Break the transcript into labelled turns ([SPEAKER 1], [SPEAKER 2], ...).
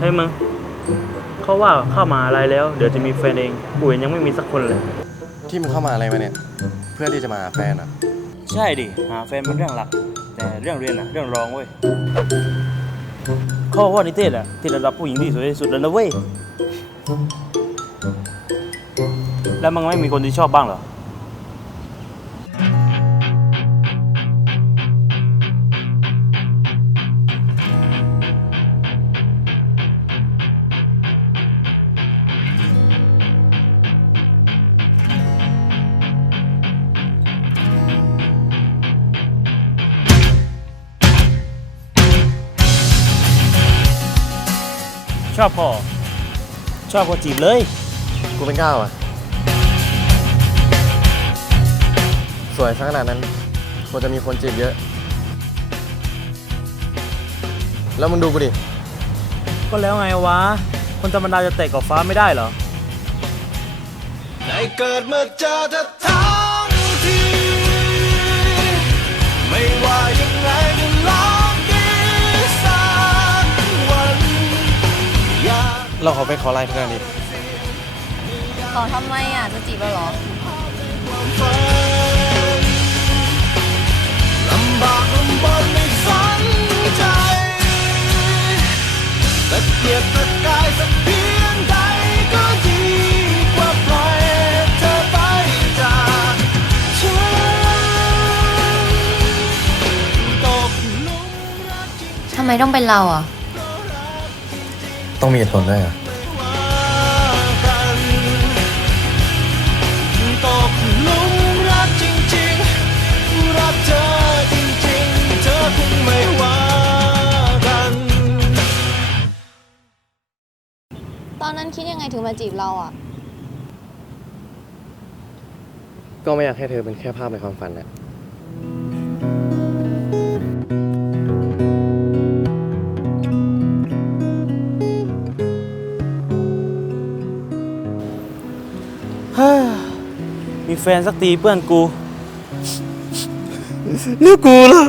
[SPEAKER 1] เฮ้ยมึงเขาว่าเข้ามาอะไรแล้ว เดี๋ยวจะมีแฟนเองกูเห็นยังไม่มีสักคนเลย
[SPEAKER 2] ที่มึงเข้ามาอะไรมาเนี่ย เพื่อที่จะมาหาแฟนเหรอะ
[SPEAKER 1] ใช่ดิ หาแฟนเป็นเรื่องหลัก แต่เรื่องเรียนอะเรื่องรองเว้ยเขาบอกว่านิเทศอะติดระดับผู้หญิงที่สวยที่สุดแล้วนะเว้ย แล้วมึงไม่มีคนที่ชอบบ้างเหรอ ชอบพ่อชอบก็จีบเลย
[SPEAKER 2] กูเป็นก้าวอะ สวยซะขนาดนั้นควรจะมีคนจีบเยอะ แล้วมึงดูกูดิ
[SPEAKER 1] ก็แล้วไงวะ คนธรรมดาจะเตะกับฟ้าไม่ได้เหรอ
[SPEAKER 3] ได้เกิดมาเจอเธอทั้ง
[SPEAKER 2] เราขอไปขอไลน์เพื่อนดิ
[SPEAKER 4] ขอทำไมอะ จะจีบเราเหรอ
[SPEAKER 3] ฝันลำบากลำบนไม่สนใจตะเกียกตะกายสักเพียงใดก็ดีกว่าปล่อยเธอไปจากฉันตกหลุมรักจริง
[SPEAKER 4] ทำไมต้องเป็นเราอะ
[SPEAKER 2] ต้องมีเหตุผลด้วยอะ
[SPEAKER 3] ว่ากันตกหลุมรักจริงๆรักเธอจริงๆเธอคงไม่ว่ากัน
[SPEAKER 4] ตอนนั้นคิดยังไงถึงมาจีบเราอะ
[SPEAKER 2] ก็ไม่อยากให้เธอเป็นแค่ภาพในความฝันนะ
[SPEAKER 1] แฟนสักทีเพื่อนกูแล้วกูล่ะ